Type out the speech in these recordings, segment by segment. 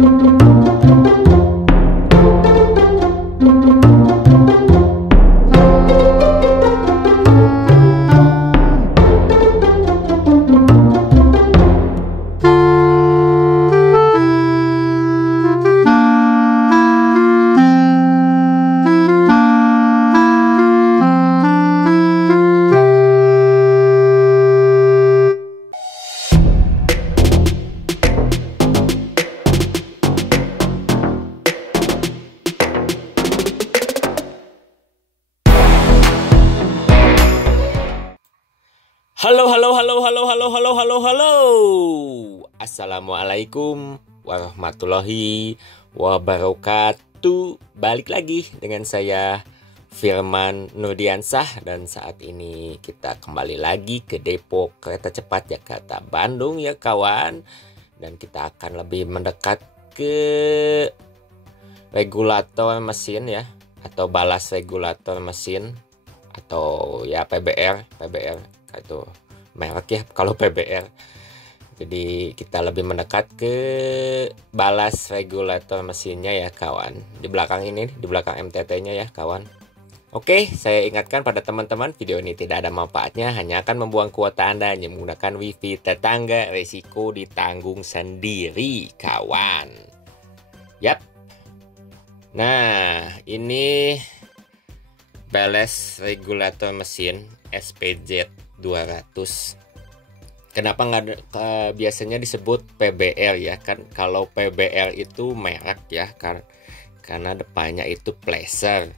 Halo. Assalamualaikum warahmatullahi wabarakatuh. Balik lagi dengan saya Firman Nurdiansah, dan saat ini kita kembali lagi ke depo kereta cepat Jakarta Bandung ya kawan. Dan kita akan lebih mendekat ke regulator mesin ya, atau balas regulator mesin, atau ya PBR itu merek ya kalau PBR. Jadi kita lebih mendekat ke balas regulator mesinnya ya kawan. Di belakang ini, di belakang MTT-nya ya kawan. Oke, saya ingatkan pada teman-teman, video ini tidak ada manfaatnya, hanya akan membuang kuota Anda hanya menggunakan wifi tetangga, resiko ditanggung sendiri kawan. Yap. Nah, ini balas regulator mesin SPZ 200. Kenapa nggak biasanya disebut PBR ya kan? Kalau PBR itu merek ya kan, karena depannya itu pleasure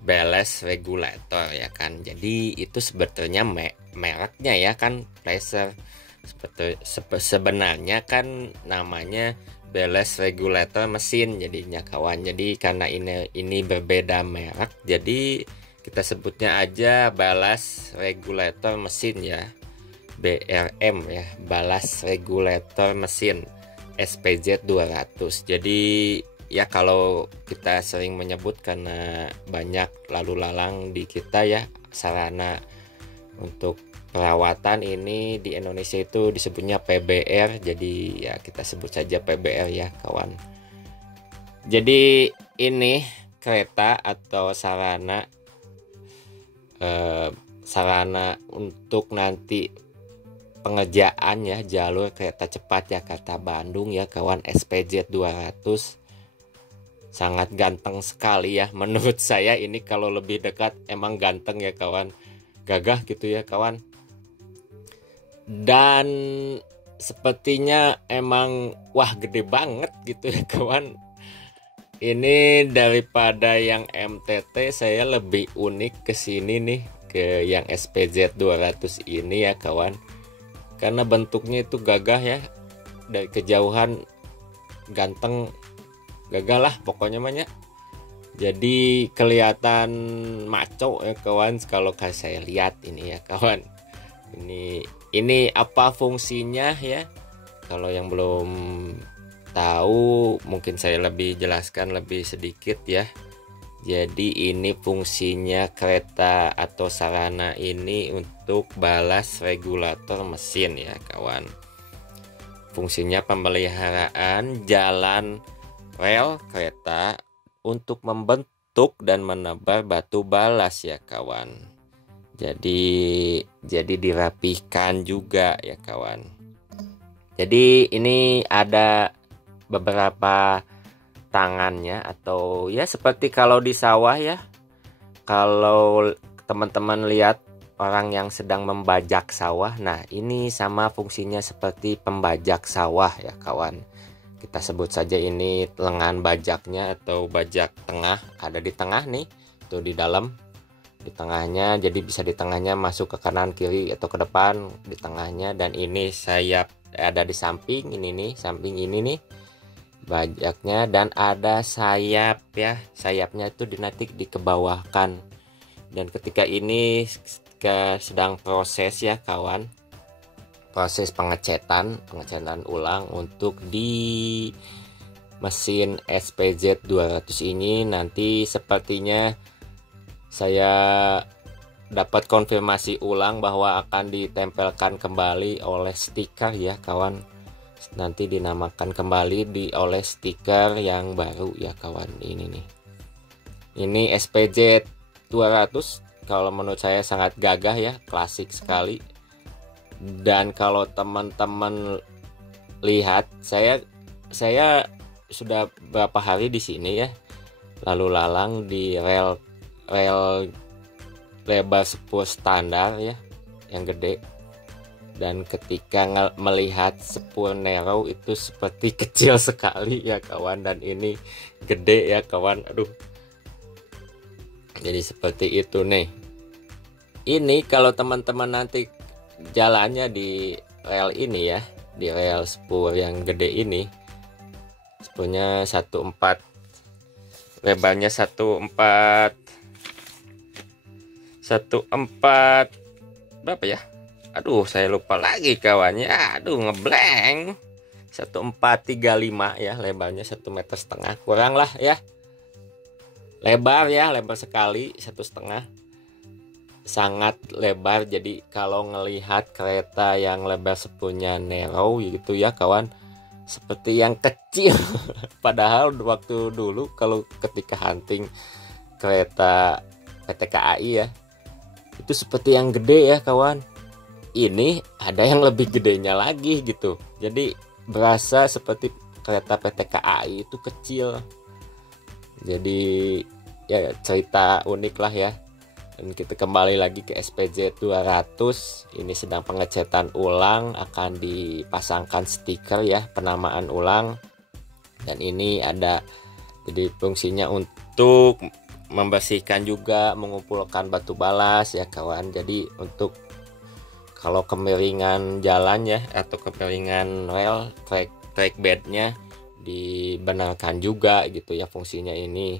balance regulator ya kan. Jadi itu sebetulnya mereknya ya kan, pleasure. Sebenarnya kan namanya balance regulator mesin jadinya kawan. Jadi karena ini berbeda merek, jadi kita sebutnya aja balas regulator mesin ya, BRM ya, balas regulator mesin SPZ 200. Jadi ya kalau kita sering menyebut karena banyak lalu lalang di kita ya, sarana untuk perawatan ini di Indonesia itu disebutnya PBR. Jadi ya kita sebut saja PBR ya kawan. Jadi ini kereta atau sarana untuk nanti pengerjaan ya jalur kereta cepat Jakarta Bandung ya kawan, SPZ 200. Sangat ganteng sekali ya menurut saya. Ini kalau lebih dekat emang ganteng ya kawan, gagah gitu ya kawan. Dan sepertinya emang wah gede banget gitu ya kawan. Ini daripada yang MTT, saya lebih unik ke sini nih, ke yang SPZ 200 ini ya kawan. Karena bentuknya itu gagah ya, dari kejauhan ganteng, gagah lah pokoknya banyak. Jadi kelihatan maco ya kawan kalau saya lihat ini ya kawan. Ini apa fungsinya ya? Kalau yang belum tahu mungkin saya lebih jelaskan lebih sedikit ya. Jadi ini fungsinya kereta atau sarana ini untuk balas regulator mesin ya kawan. Fungsinya pemeliharaan jalan rel kereta untuk membentuk dan menebar batu balas ya kawan. Jadi dirapihkan juga ya kawan. Jadi ini ada beberapa tangannya, atau ya seperti kalau di sawah ya, kalau teman-teman lihat orang yang sedang membajak sawah, nah ini sama fungsinya seperti pembajak sawah ya kawan. Kita sebut saja ini lengan bajaknya atau bajak tengah, ada di tengah nih tuh di dalam, di tengahnya. Jadi bisa di tengahnya masuk ke kanan kiri atau ke depan, di tengahnya. Dan ini sayap ada di samping ini nih, samping ini nih bajaknya, dan ada sayap ya, sayapnya itu nanti dikebawahkan. Dan ketika ini sedang proses ya kawan, proses pengecetan ulang untuk di mesin SPZ 200 ini. Nanti sepertinya saya dapat konfirmasi ulang bahwa akan ditempelkan kembali oleh stiker ya kawan, nanti dinamakan kembali oleh stiker yang baru ya kawan. Ini nih, ini SPJ 200. Kalau menurut saya sangat gagah ya, klasik sekali. Dan kalau teman-teman lihat, saya sudah berapa hari di sini ya, lalu lalang di rel lebar spur standar ya, yang gede. Dan ketika melihat spur narrow itu seperti kecil sekali ya kawan, dan ini gede ya kawan. Aduh, jadi seperti itu nih. Ini kalau teman-teman nanti jalannya di rel ini ya, di rel spur yang gede ini, spurnya 14, lebarnya 14 berapa ya? Aduh, saya lupa lagi kawannya. Aduh, ngeblank. 1435 ya, lebarnya 1,5 meter kurang lah ya. Lebar ya, lebar sekali, 1,5. Sangat lebar. Jadi kalau ngelihat kereta yang lebar spurnya narrow gitu ya kawan, seperti yang kecil. Padahal waktu dulu kalau ketika hunting kereta PT KAI ya, itu seperti yang gede ya kawan. Ini ada yang lebih gedenya lagi gitu. Jadi berasa seperti kereta PT KAI itu kecil. Jadi ya cerita unik lah ya. Dan kita kembali lagi ke SPJ 200. Ini sedang pengecetan ulang, akan dipasangkan stiker ya, penamaan ulang. Dan ini ada, jadi fungsinya untuk membersihkan juga, mengumpulkan batu balas ya kawan. Jadi untuk kalau kemiringan jalan ya, atau kemiringan rel track bednya dibenarkan juga gitu ya fungsinya ini.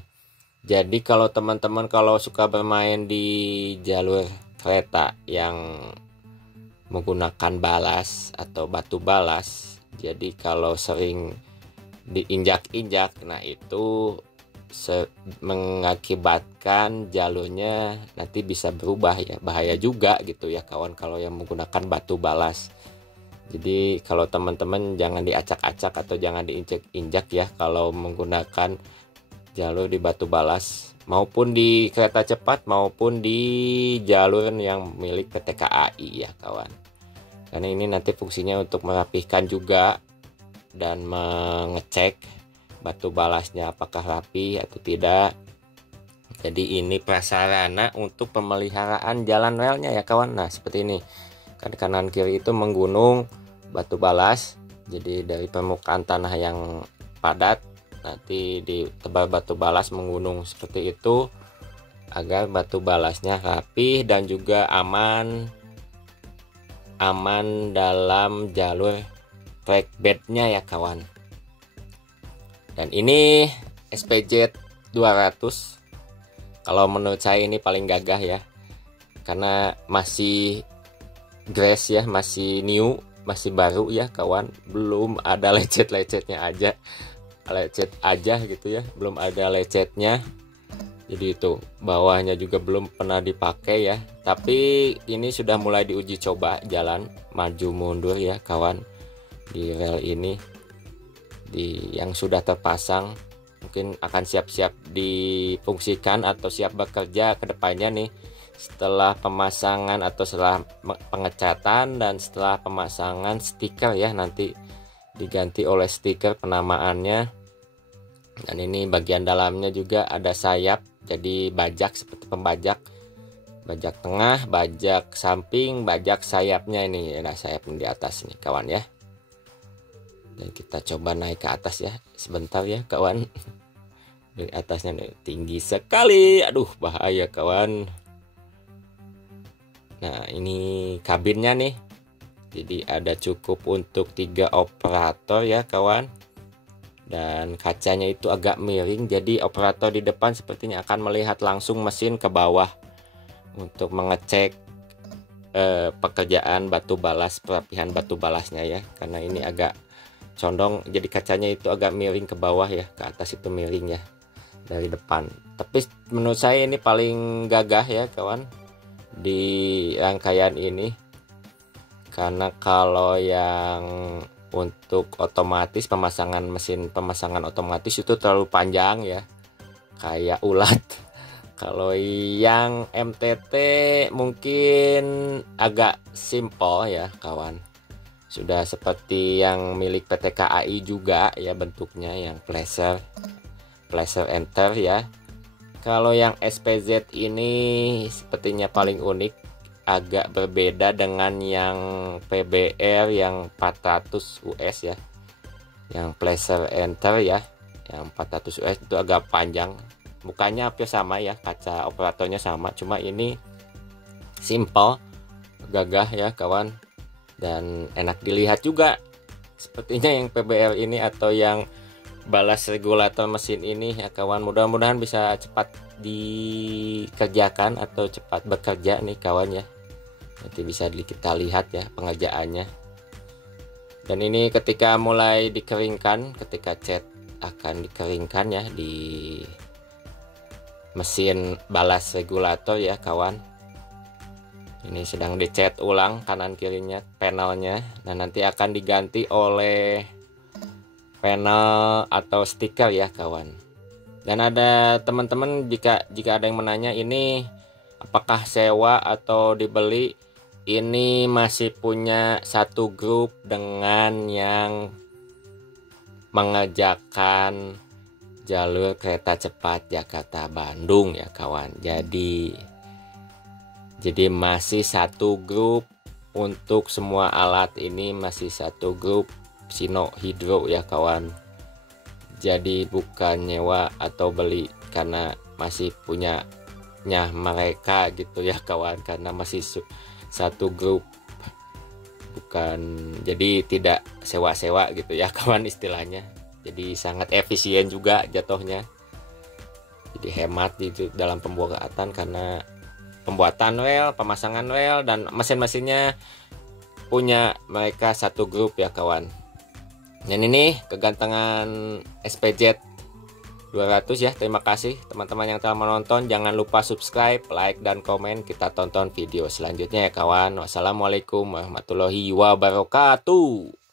Jadi kalau teman-teman kalau suka bermain di jalur kereta yang menggunakan balas atau batu balas, jadi kalau sering diinjak-injak, nah itu mengakibatkan jalurnya nanti bisa berubah ya, bahaya juga gitu ya kawan kalau yang menggunakan batu balas. Jadi kalau teman-teman jangan diacak-acak atau jangan diinjak-injak ya kalau menggunakan jalur di batu balas, maupun di kereta cepat maupun di jalur yang milik PT KAI ya kawan. Karena ini nanti fungsinya untuk merapihkan juga dan mengecek batu balasnya apakah rapi atau tidak. Jadi ini prasarana untuk pemeliharaan jalan relnya ya kawan. Nah seperti ini kan, kanan kiri itu menggunung batu balas. Jadi dari permukaan tanah yang padat nanti ditebal batu balas menggunung seperti itu, agar batu balasnya rapi dan juga aman dalam jalur track bednya ya kawan. Dan ini SPJ 200. Kalau menurut saya ini paling gagah ya, karena masih grass ya, masih new, masih baru ya kawan, belum ada lecet-lecetnya lecet aja gitu ya, belum ada lecetnya. Jadi itu bawahnya juga belum pernah dipakai ya, tapi ini sudah mulai diuji coba jalan maju mundur ya kawan di rel ini, yang sudah terpasang. Mungkin akan siap-siap difungsikan atau siap bekerja ke depannya nih, setelah pemasangan atau setelah pengecatan dan setelah pemasangan stiker ya, nanti diganti oleh stiker penamaannya. Dan ini bagian dalamnya juga ada sayap, jadi bajak seperti pembajak, bajak tengah, bajak samping, bajak sayapnya ini. Nah sayapnya di atas nih kawan ya. Dan kita coba naik ke atas ya sebentar ya kawan. Dari atasnya nih, tinggi sekali, aduh bahaya kawan. Nah ini kabinnya nih, jadi ada cukup untuk 3 operator ya kawan. Dan kacanya itu agak miring, jadi operator di depan sepertinya akan melihat langsung mesin ke bawah untuk mengecek pekerjaan batu balas, perapihan batu balasnya ya. Karena ini agak condong, jadi kacanya itu agak miring ke bawah ya, ke atas itu miring ya dari depan. Tapi menurut saya ini paling gagah ya kawan di rangkaian ini, karena kalau yang Untuk otomatis pemasangan otomatis itu terlalu panjang ya, kayak ulat. Kalau yang MTT mungkin agak simple ya kawan. Sudah seperti yang milik PT KAI juga ya, bentuknya yang flasher enter ya. Kalau yang SPZ ini sepertinya paling unik, agak berbeda dengan yang PBR yang 400 US ya. Yang flasher enter ya, yang 400 US itu agak panjang. Mukanya hampir sama ya, kaca operatornya sama, cuma ini simple, gagah ya kawan, dan enak dilihat juga. Sepertinya yang PBR ini atau yang balas regulator mesin ini ya kawan, mudah-mudahan bisa cepat dikerjakan atau cepat bekerja nih kawan ya. Nanti bisa kita lihat ya pengerjaannya. Dan ini ketika mulai dikeringkan, ketika cat akan dikeringkan ya di mesin balas regulator ya kawan. Ini sedang dicat ulang kanan kirinya panelnya, dan nanti akan diganti oleh panel atau stiker ya kawan. Dan ada teman-teman, jika ada yang menanya ini apakah sewa atau dibeli, ini masih punya satu grup dengan yang mengerjakan jalur kereta cepat Jakarta Bandung ya kawan. Jadi masih satu grup untuk semua alat ini, masih satu grup Sino Hydro ya kawan. Jadi bukan nyewa atau beli, karena masih punyanya mereka gitu ya kawan, karena masih satu grup, bukan, jadi tidak sewa-sewa gitu ya kawan istilahnya. Jadi sangat efisien juga jatuhnya, jadi hemat gitu dalam pembuatan, karena pembuatan rel, pemasangan rel, dan mesin-mesinnya punya mereka satu grup ya kawan. Dan ini kegantengan SPZ 200 ya. Terima kasih teman-teman yang telah menonton. Jangan lupa subscribe, like, dan komen. Kita tonton video selanjutnya ya kawan. Wassalamualaikum warahmatullahi wabarakatuh.